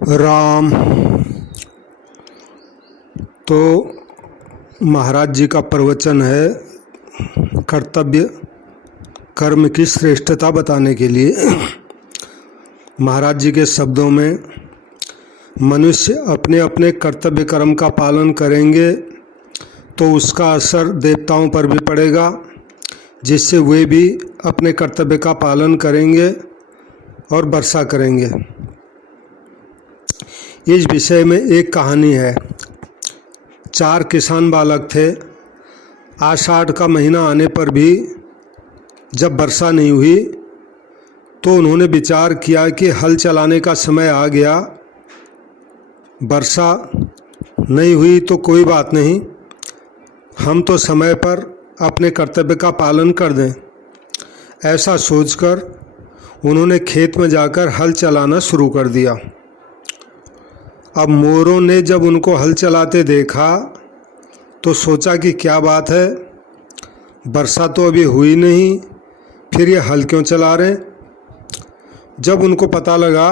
राम। तो महाराज जी का प्रवचन है कर्तव्य कर्म की श्रेष्ठता बताने के लिए। महाराज जी के शब्दों में, मनुष्य अपने अपने कर्तव्य कर्म का पालन करेंगे तो उसका असर देवताओं पर भी पड़ेगा, जिससे वे भी अपने कर्तव्य का पालन करेंगे और वर्षा करेंगे। इस विषय में एक कहानी है। 4 किसान बालक थे। आषाढ़ का महीना आने पर भी जब वर्षा नहीं हुई तो उन्होंने विचार किया कि हल चलाने का समय आ गया। वर्षा नहीं हुई तो कोई बात नहीं, हम तो समय पर अपने कर्तव्य का पालन कर दें। ऐसा सोचकर उन्होंने खेत में जाकर हल चलाना शुरू कर दिया। अब मोरों ने जब उनको हल चलाते देखा तो सोचा कि क्या बात है, वर्षा तो अभी हुई नहीं, फिर ये हल क्यों चला रहे। जब उनको पता लगा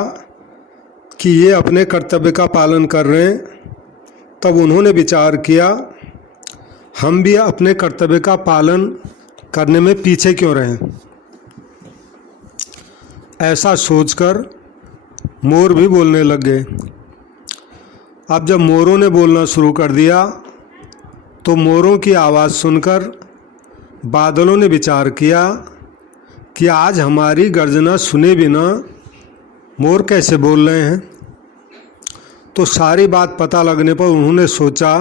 कि ये अपने कर्तव्य का पालन कर रहे हैं, तब उन्होंने विचार किया, हम भी अपने कर्तव्य का पालन करने में पीछे क्यों रहें। ऐसा सोचकर मोर भी बोलने लग गए। अब जब मोरों ने बोलना शुरू कर दिया तो मोरों की आवाज़ सुनकर बादलों ने विचार किया कि आज हमारी गर्जना सुने बिना मोर कैसे बोल रहे हैं। तो सारी बात पता लगने पर उन्होंने सोचा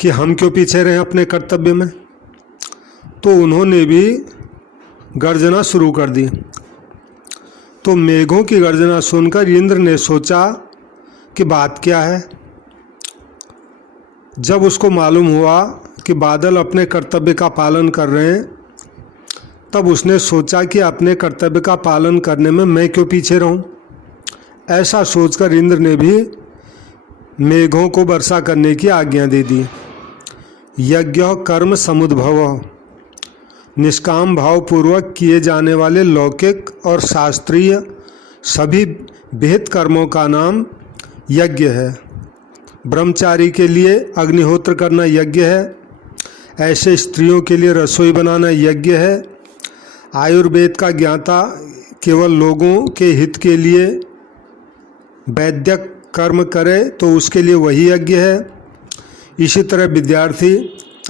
कि हम क्यों पीछे रहें अपने कर्तव्य में। तो उन्होंने भी गर्जना शुरू कर दी। तो मेघों की गर्जना सुनकर इंद्र ने सोचा कि बात क्या है। जब उसको मालूम हुआ कि बादल अपने कर्तव्य का पालन कर रहे हैं, तब उसने सोचा कि अपने कर्तव्य का पालन करने में मैं क्यों पीछे रहूं। ऐसा सोचकर इंद्र ने भी मेघों को वर्षा करने की आज्ञा दे दी। यज्ञ कर्म समुद्भव, निष्काम भाव पूर्वक किए जाने वाले लौकिक और शास्त्रीय सभी विहित कर्मों का नाम यज्ञ है। ब्रह्मचारी के लिए अग्निहोत्र करना यज्ञ है, ऐसे स्त्रियों के लिए रसोई बनाना यज्ञ है। आयुर्वेद का ज्ञाता केवल लोगों के हित के लिए वैद्यक कर्म करे तो उसके लिए वही यज्ञ है। इसी तरह विद्यार्थी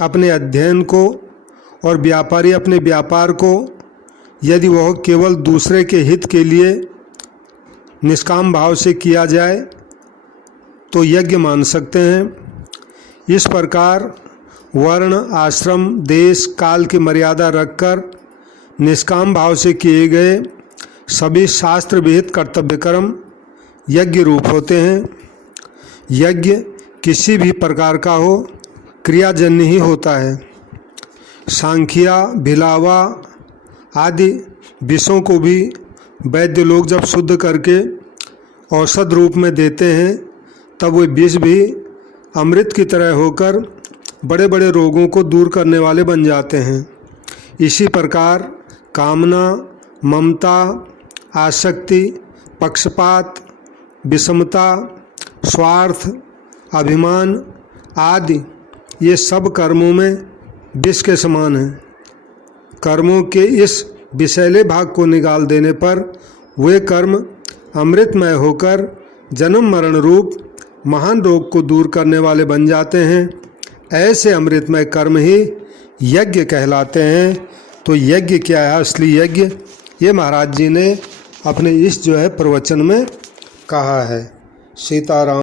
अपने अध्ययन को और व्यापारी अपने व्यापार को यदि वह केवल दूसरे के हित के लिए निष्काम भाव से किया जाए तो यज्ञ मान सकते हैं। इस प्रकार वर्ण, आश्रम, देश, काल की मर्यादा रखकर निष्काम भाव से किए गए सभी शास्त्र विहित कर्तव्य कर्म यज्ञ रूप होते हैं। यज्ञ किसी भी प्रकार का हो, क्रियाजन्य ही होता है। सांख्या, भिलावा आदि विषों को भी वैद्य लोग जब शुद्ध करके औषध रूप में देते हैं, तब वे विष भी अमृत की तरह होकर बड़े बड़े रोगों को दूर करने वाले बन जाते हैं। इसी प्रकार कामना, ममता, आसक्ति, पक्षपात, विषमता, स्वार्थ, अभिमान आदि ये सब कर्मों में विष के समान हैं। कर्मों के इस विषैले भाग को निकाल देने पर वे कर्म अमृतमय होकर जन्म मरण रूप महान रोग को दूर करने वाले बन जाते हैं। ऐसे अमृतमय कर्म ही यज्ञ कहलाते हैं। तो यज्ञ क्या है, असली यज्ञ, ये महाराज जी ने अपने इस प्रवचन में कहा है। सीताराम।